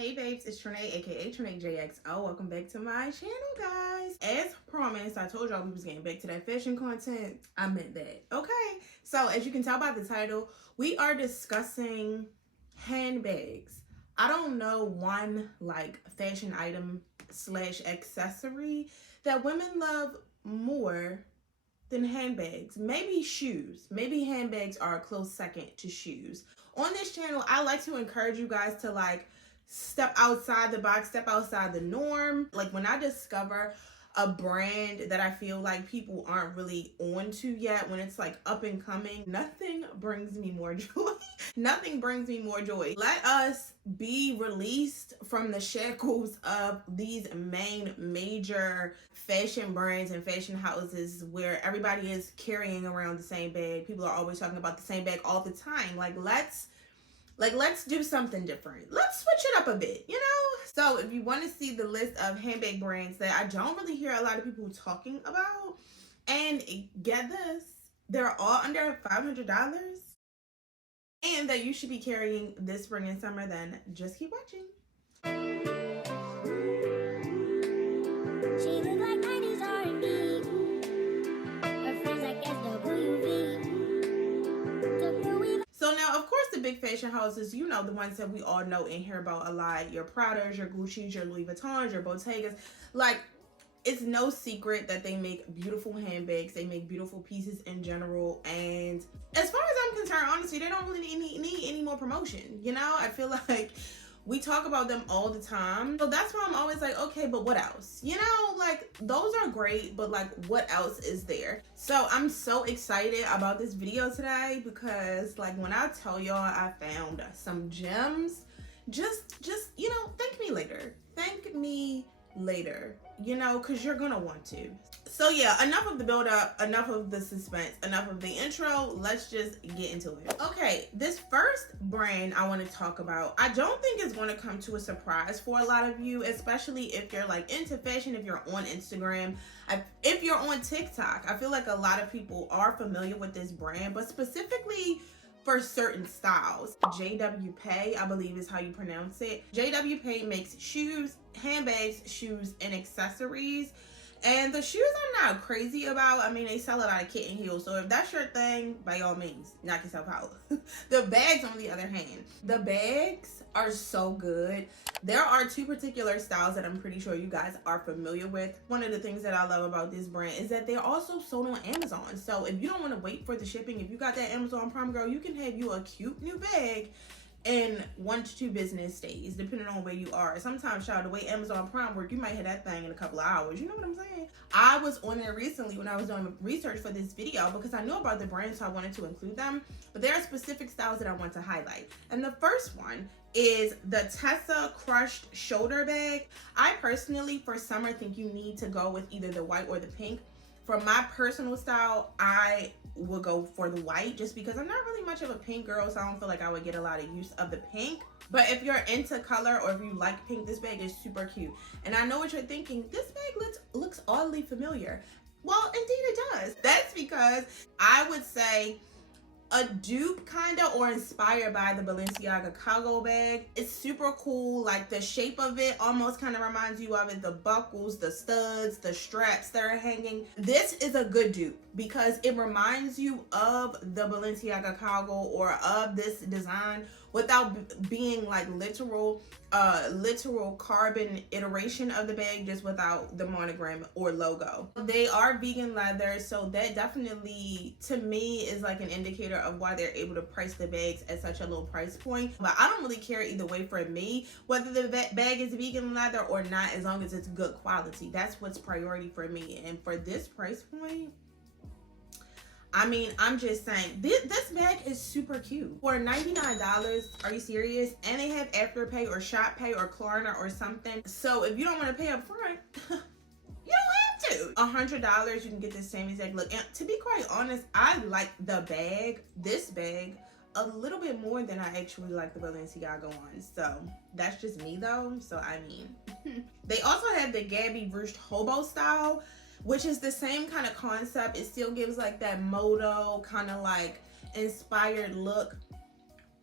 Hey babes, it's Trinae, aka Trinae JXO. Welcome back to my channel, guys. As promised, I told y'all we was getting back to that fashion content. I meant that. Okay, so as you can tell by the title, we are discussing handbags. I don't know one like fashion item slash accessory that women love more than handbags. Maybe shoes. Maybe handbags are a close second to shoes. On this channel, I like to encourage you guys to like step outside the box, step outside the norm. Like when I discover a brand that I feel like people aren't really on to yet, when it's like up and coming, nothing brings me more joy. Nothing brings me more joy. Let us be released from the shackles of these major fashion brands and fashion houses where everybody is carrying around the same bag. People are always talking about the same bag all the time. Let's do something different. Let's switch it up a bit, you know? So if you want to see the list of handbag brands that I don't really hear a lot of people talking about, and get this, they're all under $500, and that you should be carrying this spring and summer, then just keep watching. She look like 90s R&B. Her friends like SWV. So now, of course, the big fashion houses, you know, the ones that we all know and hear about a lot. Your Pradas, your Gucci's, your Louis Vuittons, your Bottegas. Like, it's no secret that they make beautiful handbags. They make beautiful pieces in general. And as far as I'm concerned, honestly, they don't really need any more promotion. You know, I feel like we talk about them all the time. So that's why I'm always like, okay, but what else? You know, like those are great, but like what else is there? So I'm so excited about this video today because like when I tell y'all I found some gems, just, you know, thank me later. Thank me later, you know, because you're gonna want to. So yeah, enough of the build up, enough of the suspense, enough of the intro. Let's just get into it. Okay, this first brand I want to talk about, I don't think it's going to come to a surprise for a lot of you, especially if you're like into fashion, if you're on Instagram, if you're on TikTok. I feel like a lot of people are familiar with this brand, but specifically for certain styles. JW Pay, I believe is how you pronounce it. JW Pay makes shoes, handbags, shoes, and accessories. And the shoes I'm not crazy about. I mean, they sell a lot of kitten heels. So if that's your thing, by all means, knock yourself out. The bags, on the other hand, the bags are so good. There are two particular styles that I'm pretty sure you guys are familiar with. One of the things that I love about this brand is that they're also sold on Amazon. So if you don't want to wait for the shipping, if you got that Amazon Prime, girl, you can have you a cute new bag in 1 to 2 business days, depending on where you are. Sometimes, child, the way Amazon Prime work, you might have that thing in a couple of hours. You know what I'm saying? I was on there recently when I was doing research for this video because I knew about the brand, so I wanted to include them. But there are specific styles that I want to highlight. And the first one is the Tessa Crushed Shoulder Bag. I personally, for summer, think you need to go with either the white or the pink. For my personal style, I would go for the white just because I'm not really much of a pink girl, so I don't feel like I would get a lot of use of the pink. But if you're into color or if you like pink, this bag is super cute. And I know what you're thinking, this bag looks oddly familiar. Well, indeed it does. That's because I would say a dupe kind of, or inspired by the Balenciaga cargo bag. It's super cool. Like the shape of it almost kind of reminds you of it. The buckles, the studs, the straps that are hanging. This is a good dupe because it reminds you of the Balenciaga cargo or of this design without being like literal carbon iteration of the bag, just without the monogram or logo. They are vegan leather, so that definitely to me is like an indicator of why they're able to price the bags at such a low price point. But I don't really care either way for me, whether the bag is vegan leather or not, as long as it's good quality. That's what's priority for me. And for this price point, I mean, I'm just saying, this bag is super cute. For $99, are you serious? And they have Afterpay or Shop Pay or Klarna or something. So if you don't want to pay up front, you don't have to. $100, you can get the same exact look. And to be quite honest, I like the bag, this bag, a little bit more than I actually like the Balenciaga one. So that's just me though. So I mean, they also have the Gabby Ruched Hobo style, which is the same kind of concept. It still gives like that moto kind of like inspired look,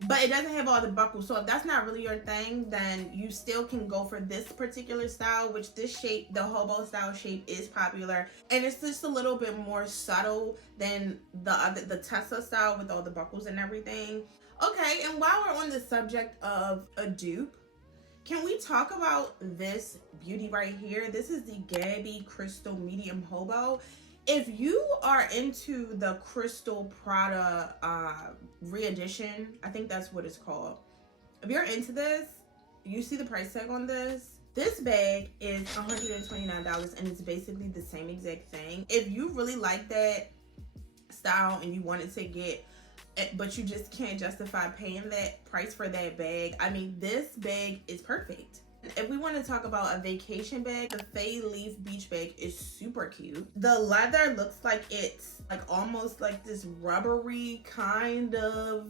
but it doesn't have all the buckles. So if that's not really your thing, then you still can go for this particular style, which this shape, the hobo style shape, is popular, and it's just a little bit more subtle than the Tesla style with all the buckles and everything. Okay, and while we're on the subject of a dupe, can we talk about this beauty right here? This is the Gabby Crystal Medium Hobo. If you are into the Crystal Prada re-edition, I think that's what it's called. If you're into this, you see the price tag on this. This bag is $129 and it's basically the same exact thing. If you really like that style and you wanted to get, but you just can't justify paying that price for that bag, I mean, this bag is perfect. If we want to talk about a vacation bag, the Fay Leaf Beach bag is super cute. The leather looks like it's like almost like this rubbery kind of,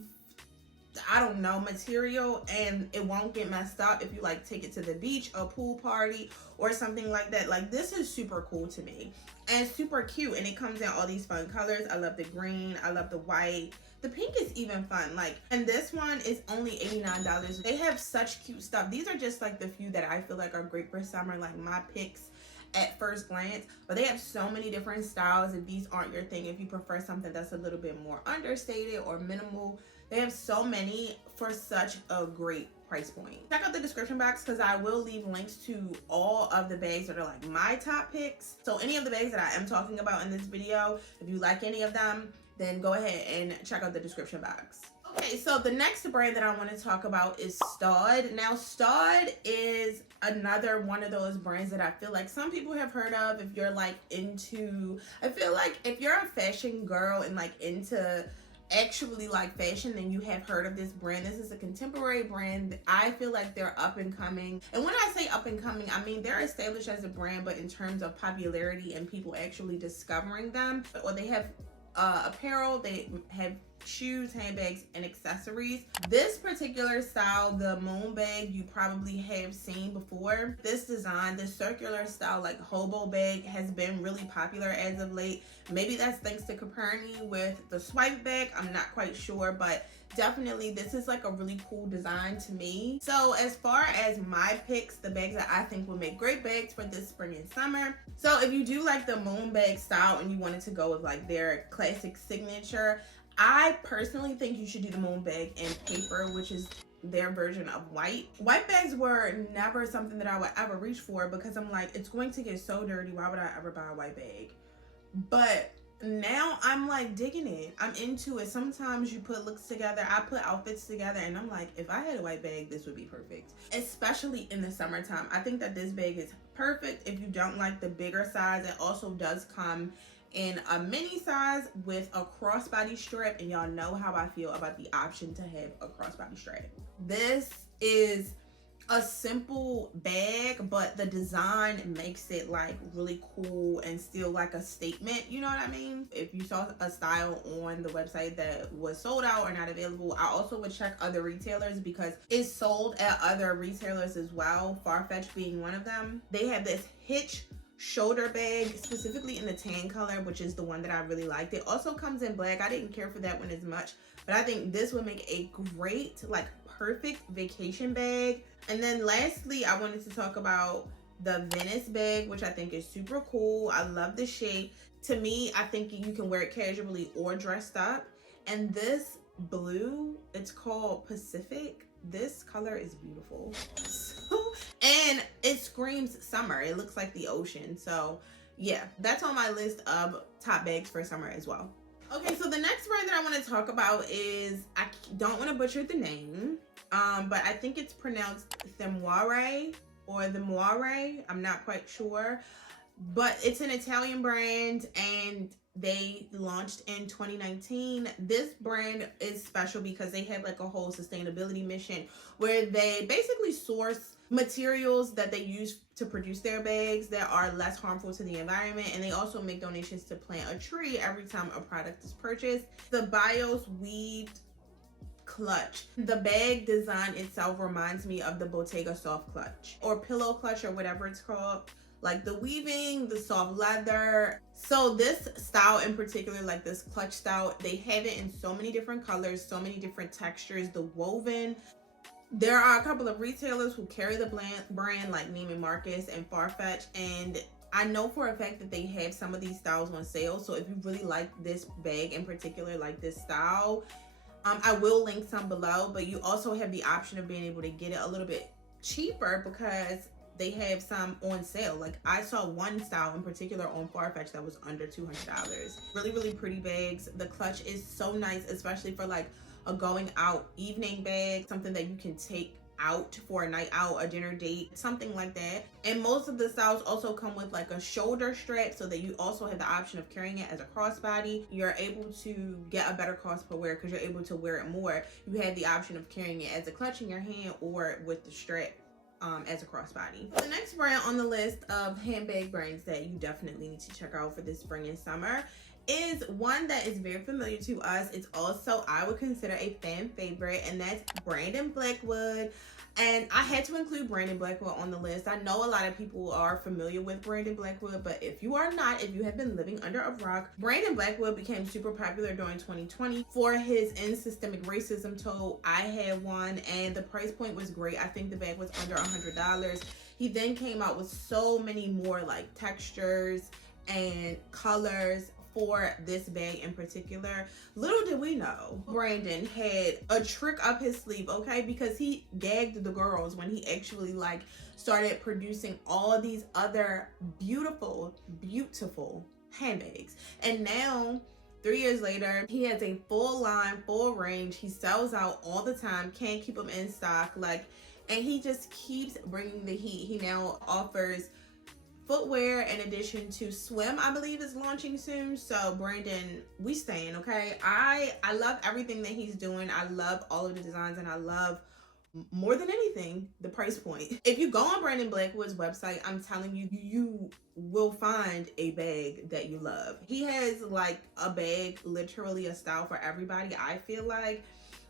I don't know, material, and it won't get messed up if you like take it to the beach, a pool party, or something like that. Like, this is super cool to me and super cute, and it comes in all these fun colors. I love the green, I love the white. The pink is even fun. Like, and this one is only $89. They have such cute stuff. These are just like the few that I feel like are great for summer, like my picks at first glance, but they have so many different styles. If these aren't your thing, if you prefer something that's a little bit more understated or minimal, they have so many for such a great price point. Check out the description box because I will leave links to all of the bags that are like my top picks. So any of the bags that I am talking about in this video, if you like any of them, then go ahead and check out the description box. Okay, so the next brand that I want to talk about is STAUD. Now, STAUD is another one of those brands that I feel like some people have heard of. If you're like into, I feel like if you're a fashion girl and like into actually like fashion, then you have heard of this brand. This is a contemporary brand. I feel like they're up and coming. And when I say up and coming, I mean they're established as a brand, but in terms of popularity and people actually discovering them, or they have apparel, they have shoes, handbags, and accessories. This particular style, the moon bag, you probably have seen before. This design, this circular style like hobo bag, has been really popular as of late. Maybe that's thanks to Coperni with the swipe bag, I'm not quite sure, but definitely this is like a really cool design to me. So as far as my picks, the bags that I think will make great bags for this spring and summer, so if you do like the moon bag style and you wanted to go with like their classic signature, I personally think you should do the moon bag in paper, which is their version of white. White bags were never something that I would ever reach for because I'm like, it's going to get so dirty, why would I ever buy a white bag? But now I'm like digging it. I'm into it. Sometimes you put looks together, I put outfits together, and I'm like, if I had a white bag, this would be perfect. Especially in the summertime. I think that this bag is perfect if you don't like the bigger size. It also does come in a mini size with a crossbody strap, and y'all know how I feel about the option to have a crossbody strap. This is a simple bag, but the design makes it like really cool and still like a statement, you know what I mean? If you saw a style on the website that was sold out or not available, I also would check other retailers because it's sold at other retailers as well, Farfetch being one of them. They have this Hitch shoulder bag, specifically in the tan color, which is the one that I really liked. It also comes in black. I didn't care for that one as much, but I think this would make a great, like, perfect vacation bag. And then lastly, I wanted to talk about the Venice bag, which I think is super cool. I love the shape. To me, I think you can wear it casually or dressed up. And this blue, it's called Pacific. This color is beautiful. And it screams summer. It looks like the ocean. So yeah, that's on my list of top bags for summer as well. Okay, so the next brand that I want to talk about is, I don't want to butcher the name, but I think it's pronounced THEMOIRÉ or THEMOIRÉ. I'm not quite sure, but it's an Italian brand and they launched in 2019. This brand is special because they have like a whole sustainability mission where they basically source materials that they use to produce their bags that are less harmful to the environment, and they also make donations to plant a tree every time a product is purchased. The Bios weaved clutch, the bag design itself reminds me of the Bottega soft clutch or pillow clutch or whatever it's called. like the weaving, the soft leather. So this style in particular, like this clutch style, they have it in so many different colors, so many different textures, the woven. There are a couple of retailers who carry the brand like Neiman Marcus and Farfetch, and I know for a fact that they have some of these styles on sale. So if you really like this bag in particular, like this style, I will link some below, but you also have the option of being able to get it a little bit cheaper because they have some on sale. Like I saw one style in particular on Farfetch that was under $200. Really, really pretty bags. The clutch is so nice, especially for like a going out evening bag, something that you can take out for a night out, a dinner date, something like that. And most of the styles also come with like a shoulder strap so that you also have the option of carrying it as a crossbody. You're able to get a better cost per wear because you're able to wear it more. You have the option of carrying it as a clutch in your hand or with the strap as a crossbody. The next brand on the list of handbag brands that you definitely need to check out for this spring and summer is one that is very familiar to us. It's also, I would consider, a fan favorite, and that's BLACKWOOD. And I had to include BLACKWOOD on the list. I know a lot of people are familiar with BLACKWOOD, but if you are not, if you have been living under a rock, BLACKWOOD became super popular during 2020 for his end systemic racism tote. I had one and the price point was great. I think the bag was under $100. He then came out with so many more like textures and colors for this bag in particular. Little did we know, Brandon had a trick up his sleeve, okay? Because he gagged the girls when he actually like started producing all these other beautiful, beautiful handbags. And now 3 years later, he has a full line, full range. He sells out all the time, can't keep them in stock, like, and he just keeps bringing the heat. He now offers footwear in addition to swim, I believe, is launching soon. So Brandon, we staying, okay? I love everything that he's doing. I love all of the designs, and I love, more than anything, the price point. If you go on Brandon Blackwood's website, I'm telling you, you will find a bag that you love. He has like a bag, literally a style for everybody, I feel like.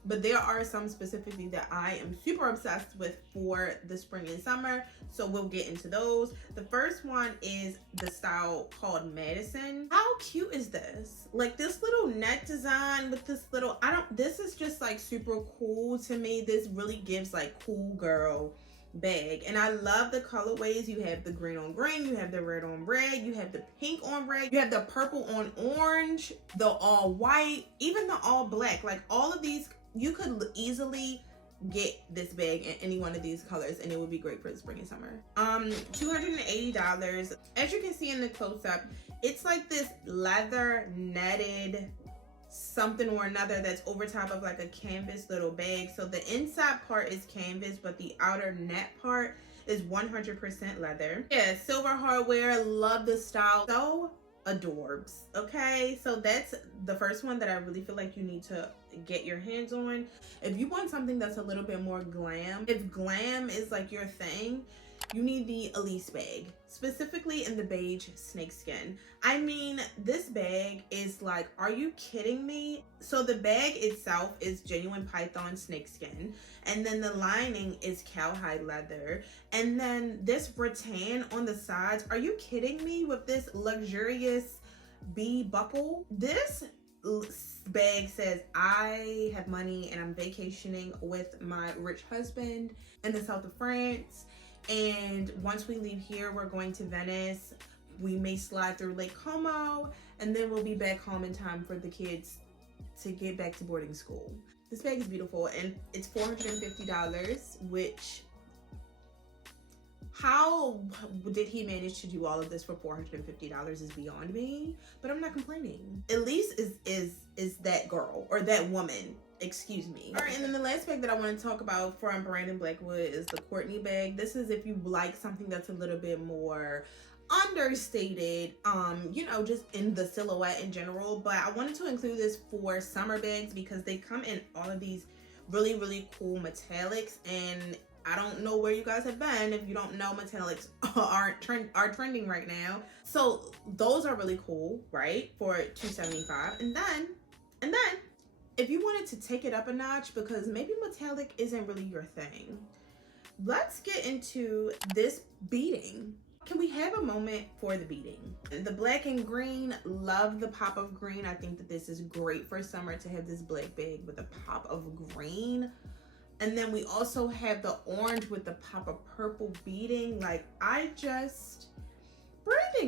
But there are some specifically that I am super obsessed with for the spring and summer, so we'll get into those. The first one is the style called Madison. How cute is this? Like this little net design with this little, this is just like super cool to me. This really gives like cool girl bag, and I love the colorways. You have the green on green, you have the red on red, you have the pink on red, you have the purple on orange, the all white, even the all black. Like all of these, you could easily get this bag in any one of these colors and it would be great for the spring and summer. $280. As you can see in the close-up, it's like this leather netted something or another that's over top of like a canvas little bag. So the inside part is canvas, but the outer net part is 100% leather. Yeah, silver hardware. Love the style. So adorbs. Okay, so that's the first one that I really feel like you need to get your hands on. If you want something that's a little bit more glam, if glam is like your thing, you need the Elise bag, specifically in the beige snakeskin. I mean, this bag is like, are you kidding me? So the bag itself is genuine python snakeskin, and then the lining is cowhide leather, and then this rattan on the sides. Are you kidding me? With this luxurious bee buckle. This bag says, I have money and I'm vacationing with my rich husband in the south of France, and once we leave here, we're going to Venice. We may slide through Lake Como, and then we'll be back home in time for the kids to get back to boarding school. This bag is beautiful, and it's $450, which, how did he manage to do all of this for $450 is beyond me, but I'm not complaining. Elise is that girl, or that woman, excuse me. All right, and then the last bag that I want to talk about from Brandon Blackwood is the Courtney bag. This is if you like something that's a little bit more understated, you know, just in the silhouette in general. But I wanted to include this for summer bags because they come in all of these really, really cool metallics, and I don't know where you guys have been if you don't know metallics are trending right now. So those are really cool, right? For $275. And then if you wanted to take it up a notch, because maybe metallic isn't really your thing, let's get into this beading. Can we have a moment for the beading? The black and green, love the pop of green. I think that this is great for summer to have this black bag with a pop of green. And then we also have the orange with the pop of purple beading. Like, Brandon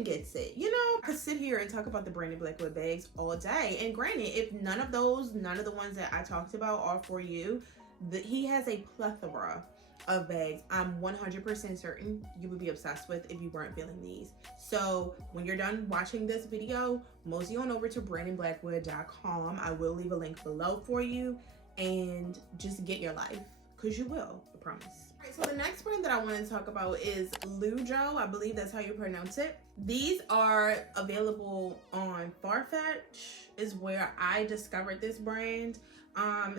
gets it. You know, I could sit here and talk about the Brandon Blackwood bags all day. And granted, if none of the ones that I talked about are for you, he has a plethora of bags I'm 100% certain you would be obsessed with if you weren't feeling these. So when you're done watching this video, mosey on over to brandonblackwood.com. I will leave a link below for you, and just get your life, because you will, I promise. All right, so the next brand that I want to talk about is LUI-JO. I believe that's how you pronounce it. These are available on Farfetch, is where I discovered this brand.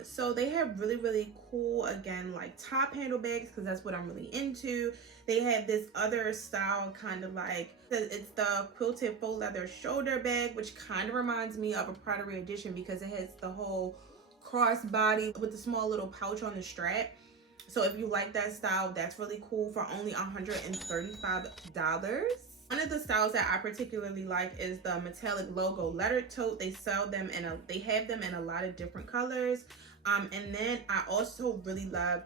So they have really cool, again, like top handle bags, because that's what I'm really into. They have this other style, kind of like, it's the quilted faux leather shoulder bag, which kind of reminds me of a Prada edition because it has the whole crossbody with a small little pouch on the strap. So if you like that style, that's really cool for only $135. One of the styles that I particularly like is the metallic logo lettered tote. They sell them they have them in a lot of different colors. And then I also really love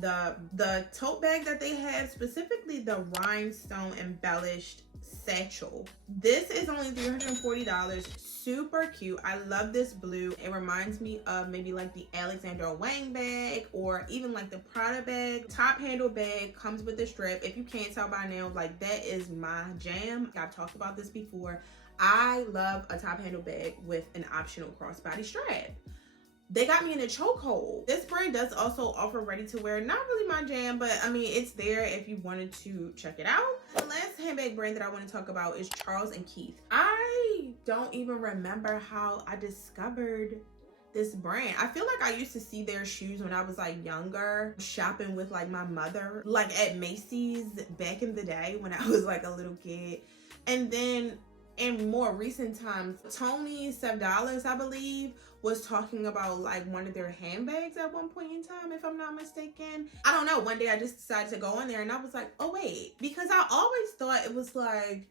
the tote bag that they have, specifically the rhinestone embellished satchel. This is only $340. Super cute. I love this blue. It reminds me of maybe like the Alexander Wang bag, or even like the Prada bag. Top handle bag, comes with the strap. If you can't tell by now, like, that is my jam. I've talked about this before. I love a top handle bag with an optional crossbody strap. They got me in a chokehold. This brand does also offer ready to wear. Not really my jam, but I mean, it's there if you wanted to check it out. The last handbag brand that I want to talk about is CHARLES&KEITH. I don't even remember how I discovered this brand. I feel like I used to see their shoes when I was like younger, shopping with like my mother, like at Macy's back in the day when I was like a little kid. And then in more recent times, Tony $7, I believe, was talking about like one of their handbags at one point in time, if I'm not mistaken. I don't know, one day I just decided to go on there and I was like, oh wait, because I always thought it was like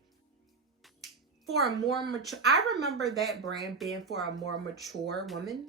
for a more mature, I remember that brand being for a more mature woman.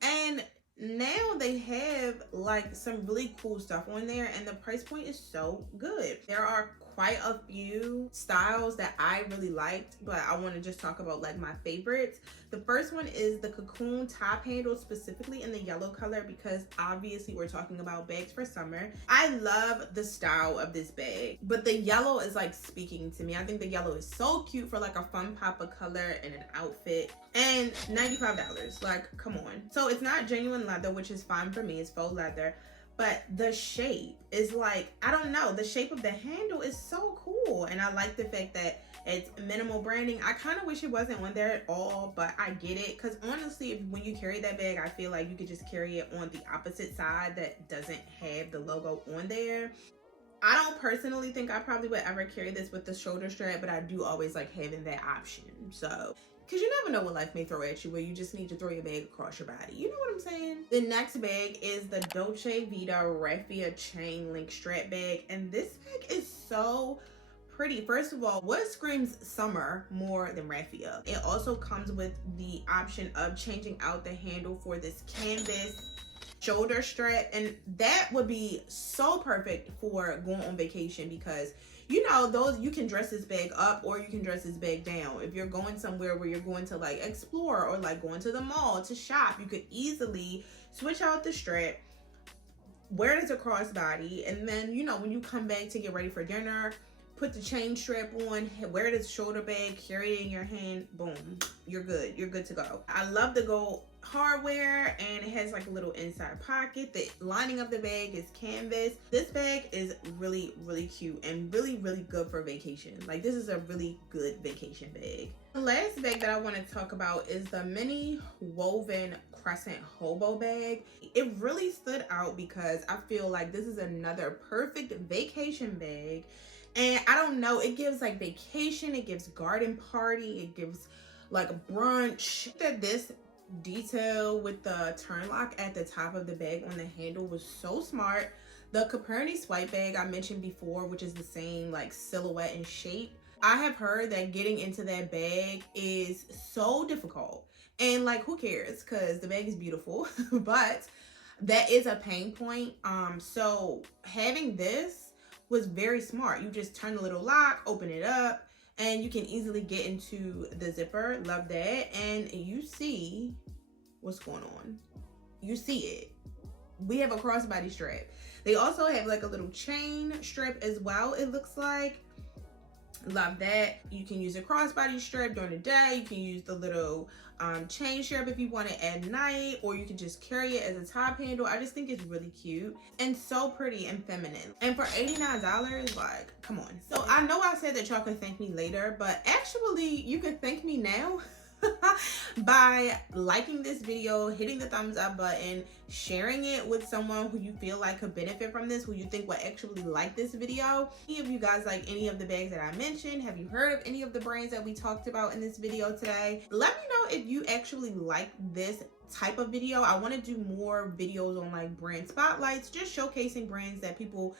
And now they have like some really cool stuff on there, and the price point is so good. There are quite a few styles that I really liked, but I want to just talk about like my favorites. The first one is the cocoon top handle, specifically in the yellow color, because obviously we're talking about bags for summer. I love the style of this bag, but the yellow is like speaking to me. I think the yellow is so cute for like a fun pop of color in an outfit. And $95, like, come on. So it's not genuine leather, which is fine for me, it's faux leather. But the shape is like, I don't know, the shape of the handle is so cool. And I like the fact that it's minimal branding. I kind of wish it wasn't on there at all, but I get it. Because honestly, when you carry that bag, I feel like you could just carry it on the opposite side that doesn't have the logo on there. I don't personally think I probably would ever carry this with the shoulder strap, but I do always like having that option. So, because you never know what life may throw at you, where you just need to throw your bag across your body. You know what I'm saying? The next bag is the Dolce Vita Raffia Chain Link Strap Bag. And this bag is so pretty. First of all, what screams summer more than raffia? It also comes with the option of changing out the handle for this canvas shoulder strap, and that would be so perfect for going on vacation, because you know, those, you can dress this bag up or you can dress this bag down. If you're going somewhere where you're going to like explore or like going to the mall to shop, you could easily switch out the strap, wear it as a crossbody, and then, you know, when you come back to get ready for dinner, put the chain strap on, wear it as a shoulder bag, carry it in your hand, boom, you're good. You're good to go. I love the gold hardware, and it has like a little inside pocket. The lining of the bag is canvas. This bag is really cute and really good for vacation. Like, this is a really good vacation bag. The last bag that I want to talk about is the mini woven crescent hobo bag. It really stood out because I feel like this is another perfect vacation bag. And I don't know, it gives like vacation, it gives garden party, it gives like a brunch. That this detail with the turn lock at the top of the bag on the handle was so smart. The Caperni swipe bag I mentioned before, which is the same like silhouette and shape, I have heard that getting into that bag is so difficult. And like, who cares? Because the bag is beautiful, but that is a pain point. So having this was very smart. You just turn the little lock, open it up, and you can easily get into the zipper. Love that. And you see what's going on. You see it. We have a crossbody strap. They also have like a little chain strap as well, it looks like. Love that. You can use a crossbody strap during the day. You can use the little chain strap if you want it at night, or you can just carry it as a top handle. I just think it's really cute and so pretty and feminine. And for $89, like, come on. So I know I said that y'all could thank me later, but actually you could thank me now by liking this video, hitting the thumbs up button, sharing it with someone who you feel like could benefit from this, who you think will actually like this video. Any of you guys like any of the bags that I mentioned? Have you heard of any of the brands that we talked about in this video today? Let me know if you actually like this type of video. I want to do more videos on like brand spotlights, just showcasing brands that people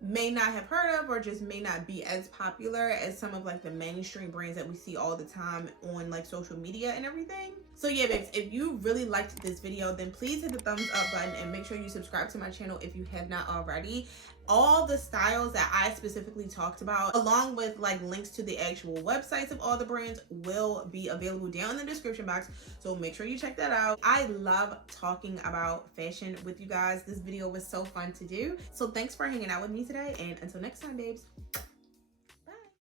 may not have heard of or just may not be as popular as some of like the mainstream brands that we see all the time on like social media and everything. So yeah, babes, if you really liked this video, then please hit the thumbs up button and make sure you subscribe to my channel if you have not already. All the styles that I specifically talked about, along with like links to the actual websites of all the brands, will be available down in the description box, so make sure you check that out. I love talking about fashion with you guys. This video was so fun to do, so thanks for hanging out with me today, and until next time, babes.